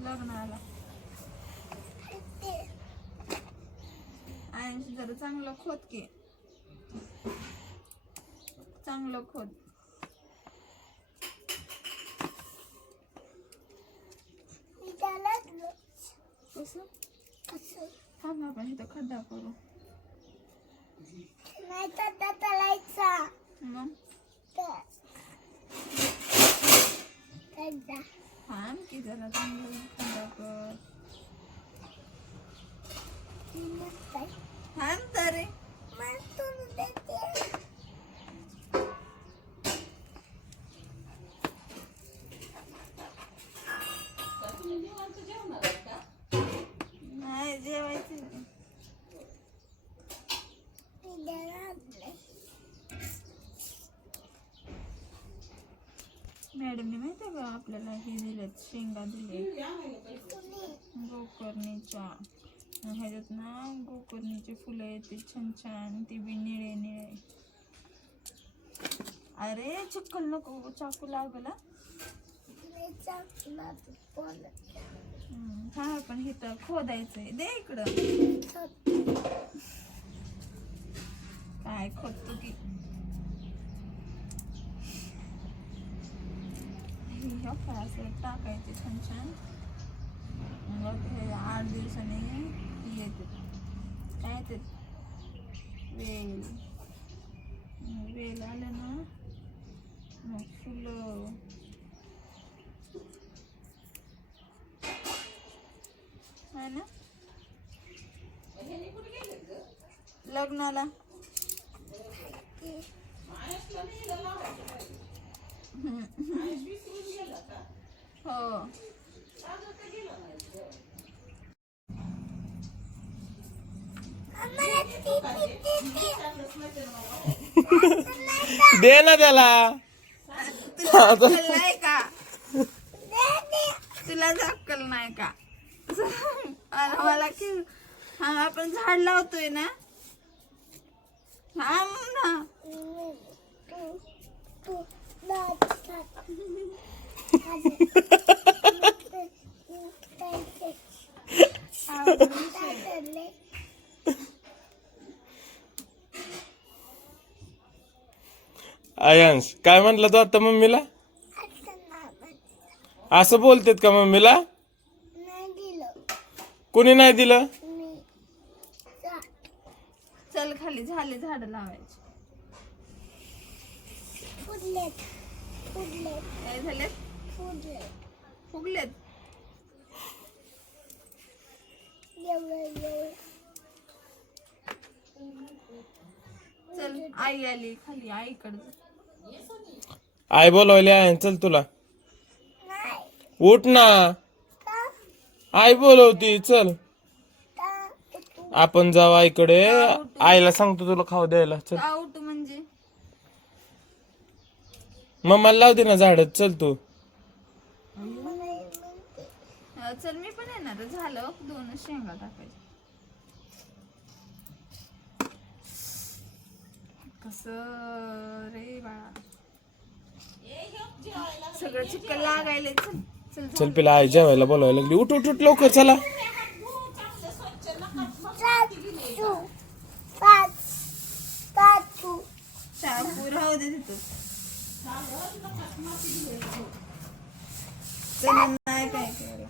लग्नाला आणि जरा चांगलं खोद की, चांगलं खोद. कसं थांब आपण इथं खड्डा करू. मग थांब की जरा चांगलं खड्डा कर. थांब तरी नाही जेवायचं. मॅडमने माहिती का आपल्याला हे दिलेत, शेंगा दिले गोकर्णीच्या. ह्याच्यात ना गोकर्णीचे फुलं येते छान छान, ते बी निळे निळे. अरे चिक्कल नको, चाकू लागला. हा पण इथं खोदायचंय. दे इकडं. काय खोदतो की असं टाकायचे छान छान. मग हे 8 दिवसांनी येते. काय ते वेल वेल आलं ना मग फुलं. है ना लग्नाला. हो दे ना त्याला. नाही का तुला अक्कल नाही का? मला की हा आपण झाड लावतोय ना. हा ना आयांश काय म्हटलं तू आता मम्मीला? असं बोलतेत का मम्मीला? कुणी नाही दिलं? चल खाली झाले झाड लावायचे. काय झाले? फुगलेत. चल आई आली खाली, आईकडे. आई बोलवली आहे. चल तुला उठ ना, आई बोलवती. चल आपण जाऊ आईकडे. आईला सांगतो तुला खाऊ द्यायला. चल आऊट म्हणजे मम्माला लाव दे ना झाड. चल तू. चल मी पण येणार. झालं 2 शेंगा टाकायच्या. कस रे बाळा सगळं चिक्कल लागायला. चल चल चल पेला आई जेवायला बोलायला लागली. उठ उठ उठ लवकर चला. चाकू राहू दे तिथं. नाही काय केलं.